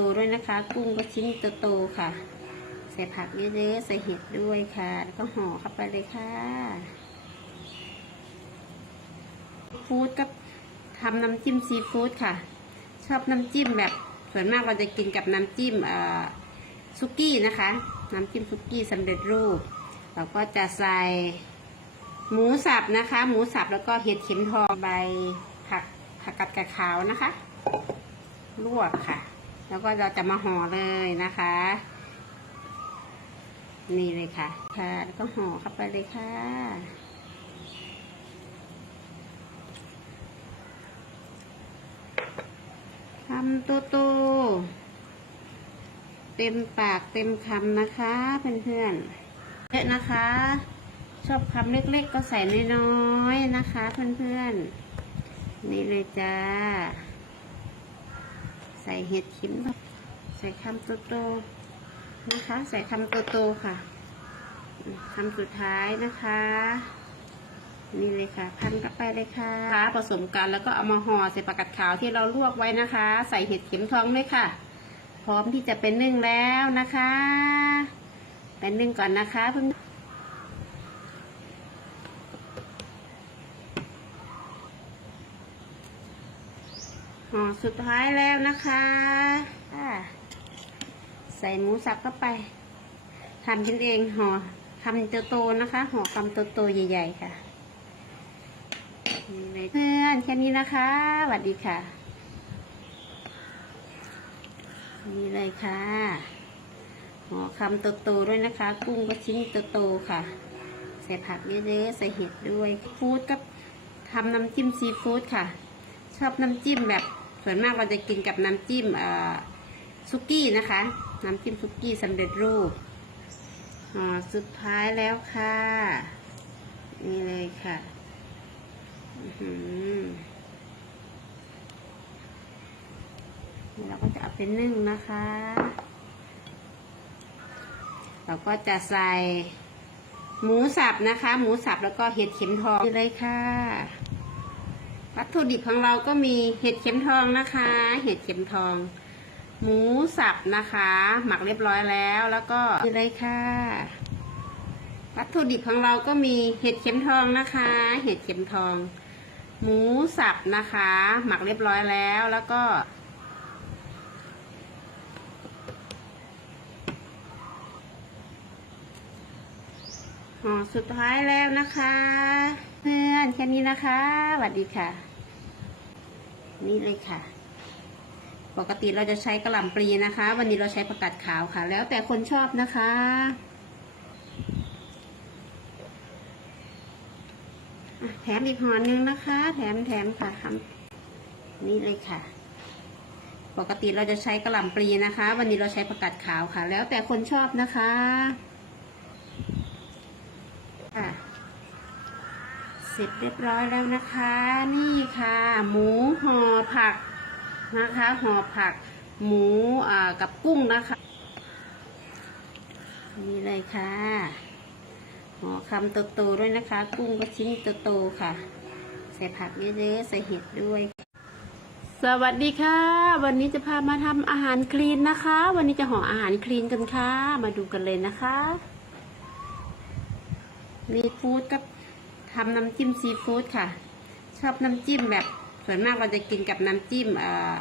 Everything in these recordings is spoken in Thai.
โตๆด้วยนะคะ กุ้งก็ชิ้นโตๆค่ะ ใส่ผักเยอะๆใส่เห็ดด้วยค่ะแล้วก็ห่อเข้าไปเลยค่ะฟู้ดก็ทำน้ำจิ้มซีฟู้ดค่ะ ชอบน้ำจิ้มแบบส่วนมากเราจะกินกับน้ำจิ้มซุกี้นะคะ น้ำจิ้มซุกี้สำเร็จรูป เราก็จะใส่หมูสับนะคะ หมูสับแล้วก็เห็ดเข็มทองใบผักผักกัดกระขาวนะคะ ลวกค่ะ แล้วก็เราจะมาห่อเลยนะคะ นี่เลยค่ะ ค่ะแล้วก็ห่อเข้าไปเลยค่ะทำโตโตเต็มปากเต็มคำนะคะเพื่อนๆเยอะนะคะ ชอบคำเล็กๆก็ใส่น้อยๆนะคะ เพื่อนๆ นี่เลยจ้า ส่เห็ดขิมใส่คำโตๆนะคะ ใส่คำโตๆค่ะคำสุดท้ายนะคะ นี่เลยค่ะ พันเข้าไปเลยค่ะผสมกันแล้วก็เอามาห่อใส่ปากกัดขาวที่เราลวกไว้นะคะ ใส่เห็ดเข็มทองด้วยค่ะ พร้อมที่จะเป็นนึ่งแล้วนะคะ เป็นนึ่งก่อนนะคะเพิ่ง ห่อสุดท้ายแล้วนะคะใส่หมูสับเข้าไปทำกินเองห่อคำโตๆนะคะห่อคำโตๆใหญ่ ๆ ค่ะนี่เลยเพื่อนแค่นี้นะคะสวัสดีค่ะ นี่เลยค่ะห่อคำโตๆด้วยนะคะ กุ้งก็ชิ้นโตๆค่ะ ใส่ผักเยอะๆใส่เห็ดด้วยฟู้ดก็ทำน้ำจิ้มซีฟู้ดค่ะ ชอบน้ำจิ้มแบบ ส่วนมากเราจะกินกับน้ำจิ้มซุกี้นะคะ น้ำจิ้มซุกี้สำเร็จรูปห่อสุดท้ายแล้วค่ะ นี่เลยค่ะอื้อหือนี่เราก็จะเอาเป็นนึ่งนะคะ เราก็จะใส่หมูสับนะคะ หมูสับแล้วก็เห็ดเข็มทองนี่เลยค่ะ วัตถุดิบของเราก็มีเห็ดเข็มทองนะคะ เห็ดเข็มทอง หมูสับนะคะ หมักเรียบร้อยแล้วแล้วก็นี่เลยค่ะ วัตถุดิบของเราก็มีเห็ดเข็มทองนะคะ เห็ดเข็มทอง หมูสับนะคะ หมักเรียบร้อยแล้วแล้วก็ห่อสุดท้ายแล้วนะคะ เพื่อนแค่นี้นะคะสวัสดีค่ะ นี่เลยค่ะ ปกติเราจะใช้กระหล่ำปลีนะคะ วันนี้เราใช้ผักกาดขาวค่ะ แล้วแต่คนชอบนะคะ แถมอีกห่อนึงนะคะ แถมแถมค่ะคำนี่เลยค่ะ ปกติเราจะใช้กระหล่ำปลีนะคะ วันนี้เราใช้ผักกาดขาวค่ะ แล้วแต่คนชอบนะคะ สร็จเรียบร้อยแล้วนะคะ นี่ค่ะ หมูห่อผักนะคะห่อผัก หมูกับกุ้งนะคะ นี่เลยค่ะห่อคำโตๆด้วยนะคะ กุ้งก็ชิ้นโตๆค่ะ ใส่ผักเยอะๆใส่เห็ดด้วยสวัสดีค่ะ วันนี้จะพามาทำอาหารคลีนนะคะ วันนี้จะห่ออาหารคลีนกันค่ะ มาดูกันเลยนะคะ มีฟู้ดก็ ทำน้ำจิ้มซีฟู้ดค่ะ ชอบน้ำจิ้มแบบส่วนมากเราจะกินกับน้ำจิ้มเอ่อ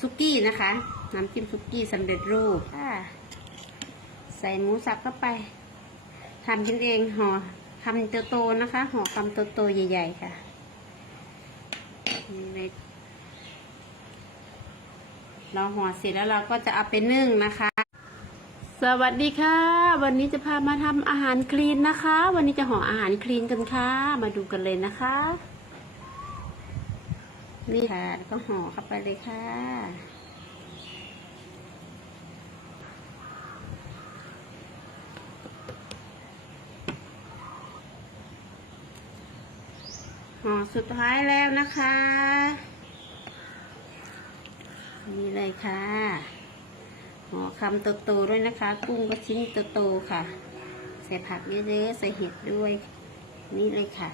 ซุกี้นะคะ น้ำจิ้มซุกี้สำเร็จรูปค่ะใส่หมูสับเข้าไปทำกินเองห่อคำโตๆนะคะห่อคำโตๆใหญ่ ๆ ค่ะนี่เลยเราห่อเสร็จแล้วเราก็จะเอาไปนึ่งนะคะ สวัสดีค่ะ วันนี้จะพามาทำอาหารคลีนนะคะ วันนี้จะห่ออาหารคลีนกันค่ะ มาดูกันเลยนะคะ นี่ค่ะ ก็ห่อเข้าไปเลยค่ะ ห่อสุดท้ายแล้วนะคะ นี่เลยค่ะ หัวคำโตๆด้วยนะคะ กุ้งก็ชิ้นโตๆค่ะ ใส่ผักเยอะๆใส่เห็ดด้วย นี่เลยค่ะ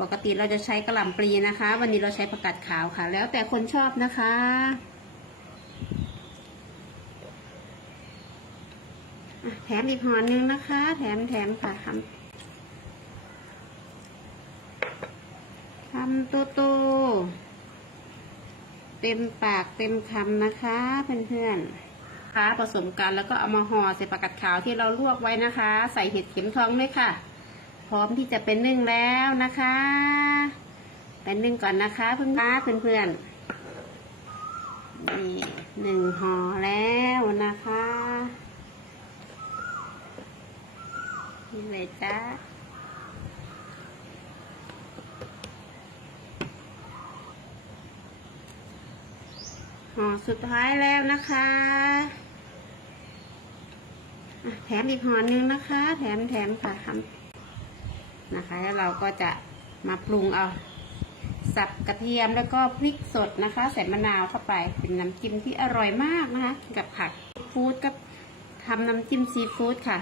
ปกติเราจะใช้กระหล่ำปลีนะคะ วันนี้เราใช้ผักกาดขาวค่ะ แล้วแต่คนชอบนะคะแถมอีกห่อนึงนะคะ แถมแถมค่ะทำทำตัวโต เต็มปากเต็มคำนะคะเพื่อนๆค่ะผสมกันแล้วก็เอามาห่อใส่ผักกัดขาวที่เราลวกไว้นะคะ ใส่เห็ดเข็มทองด้วยค่ะ พร้อมที่จะเป็นนึ่งแล้วนะคะเป็นนึ่งก่อนนะคะเพื่อนๆเพื่อนๆนี่หนึ่งห่อแล้วนะคะนี่เลยจ้า สุดท้ายแล้วนะคะแถมอีกห่อนึงนะคะ แถมแถมค่ะคำนะคะ แล้วเราก็จะมาปรุงเอา สับกระเทียมแล้วก็พริกสดนะคะ ใส่มะนาวเข้าไปเป็นน้ำจิ้มที่อร่อยมากนะคะ กับผักฟู้ดก็ทำน้ำจิ้มซีฟู้ดค่ะ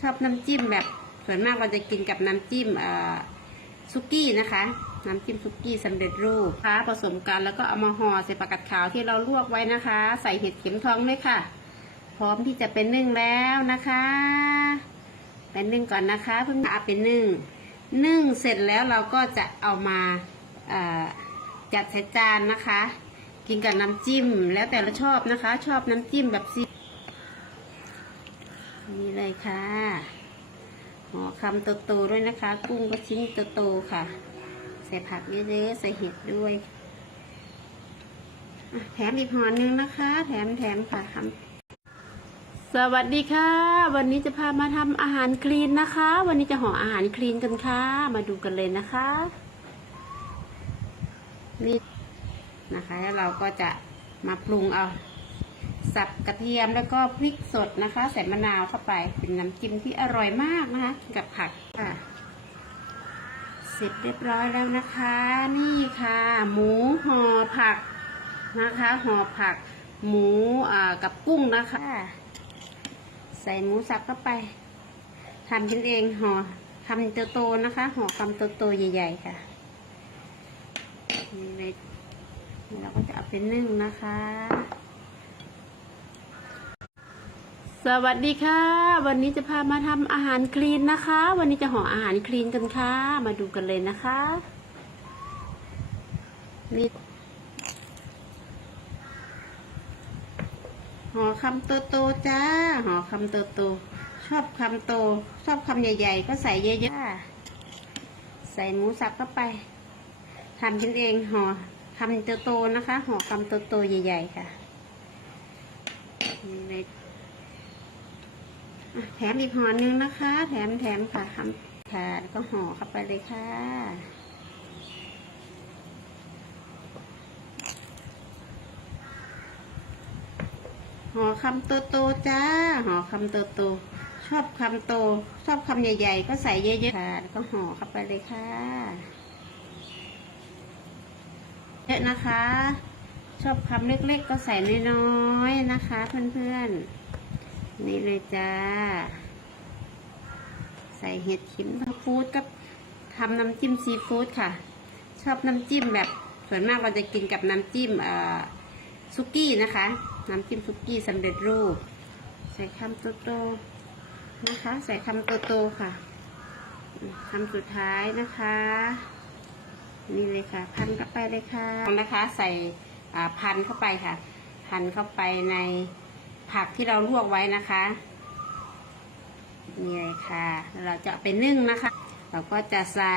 ชอบน้ำจิ้มแบบส่วนมากเราจะกินกับน้ำจิ้มซุกี้นะคะ น้ำจิ้มซุกี้สำเร็จรูปค่ะผสมกันแล้วก็เอามาห่อใส่ผักกัดขาวที่เราลวกไว้นะคะ ใส่เห็ดเข็มทองด้วยค่ะ พร้อมที่จะเป็นนึ่งแล้วนะคะเป็นนึ่งก่อนนะคะเพิ่งเอาเป็นนึ่งนึ่งเสร็จแล้วเราก็จะเอามาจัดใส่จานนะคะ กินกับน้ำจิ้มแล้วแต่เราชอบนะคะ ชอบน้ำจิ้มแบบซีนี่เลยค่ะห่อคำโตๆด้วยนะคะ กุ้งก็ชิ้นโตๆค่ะ ใส่ผักเยอะๆใส่เห็ดด้วยแถมอีกห่อนึงนะคะ แถมแถมค่ะคำสวัสดีค่ะ วันนี้จะพามาทำอาหารคลีนนะคะ วันนี้จะห่ออาหารคลีนกันค่ะ มาดูกันเลยนะคะนี่นะคะแล้วเราก็จะมาปรุงเอาสับกระเทียมแล้วก็พริกสดนะคะ ใส่มะนาวเข้าไปเป็นน้ำจิ้มที่อร่อยมากนะคะ กับผักค่ะ เสร็จเรียบร้อยแล้วนะคะ นี่ค่ะ หมูห่อผักนะคะห่อผัก หมูกับกุ้งนะคะ ใส่หมูสับเข้าไปทำกินเองห่อคำโตๆนะคะห่อคำโตๆใหญ่ ๆ ค่ะนี่เลยเราก็จะเอาไปนึ่งนะคะ สวัสดีค่ะ วันนี้จะพามาทำอาหารคลีนนะคะ วันนี้จะห่ออาหารคลีนกันค่ะ มาดูกันเลยนะคะนี่ห่อคำโตๆจ้าห่อคำโตๆชอบคำโต ชอบคำใหญ่ ๆ ก็ใส่เยอะๆใส่หมูสับเข้าไปทำกินเองห่อคำโตๆนะคะห่อคำโตๆใหญ่ ๆ ค่ะนี่เลยอะ แถมอีกห่อนึงนะคะ แถมแถมค่ะคำค่ะแล้วก็ห่อเข้าไปเลยค่ะ ห่อคำโตโตๆจ้า ห่อคำโตโตๆชอบคำโต ชอบคำใหญ่ ๆ ก็ใส่เยอะๆค่ะแล้วก็ห่อเข้าไปเลยค่ะเยอะนะคะ ชอบคำเล็กๆ ก็ใส่น้อยๆนะคะ เพื่อนๆ นี่เลยจ้า ใส่เห็ดขิมทัฟูดก็ทำน้ำจิ้มซีฟู้ดค่ะ ชอบน้ำจิ้มแบบส่วนมากเราจะกินกับน้ำจิ้มซุกี้นะคะ น้ำจิ้มซุกี้สำเร็จรูป ใส่คำโตๆนะคะ ใส่คำโตๆค่ะคำสุดท้ายนะคะ นี่เลยค่ะ พันเข้าไปเลยค่ะนะคะ ใส่พันเข้าไปค่ะ พันเข้าไปใน ผักที่เราลวกไว้นะคะนี่เลยค่ะ เราจะเอาไปนึ่งนะคะ เราก็จะใส่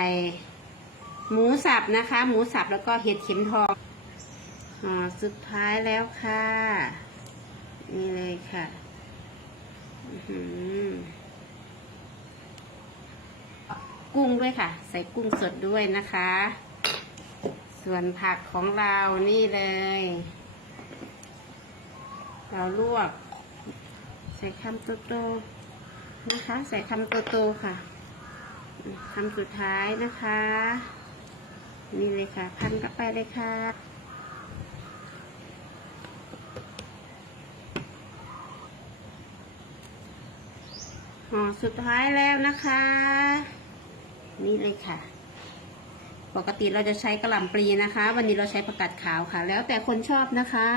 หมูสับนะคะ หมูสับแล้วก็เห็ดเข็มทองห่อสุดท้ายแล้วค่ะ นี่เลยค่ะอื้อหือกุ้งด้วยค่ะ ใส่กุ้งสดด้วยนะคะ ส่วนผักของเรานี่เลย เราลวก ใส่คำโตๆนะคะ ใส่คำโตๆค่ะคำสุดท้ายนะคะ นี่เลยค่ะ พันเข้าไปเลยค่ะห่อสุดท้ายแล้วนะคะ นี่เลยค่ะ ปกติเราจะใช้กระหล่ำปลีนะคะ วันนี้เราใช้ผักกาดขาวค่ะ แล้วแต่คนชอบนะคะ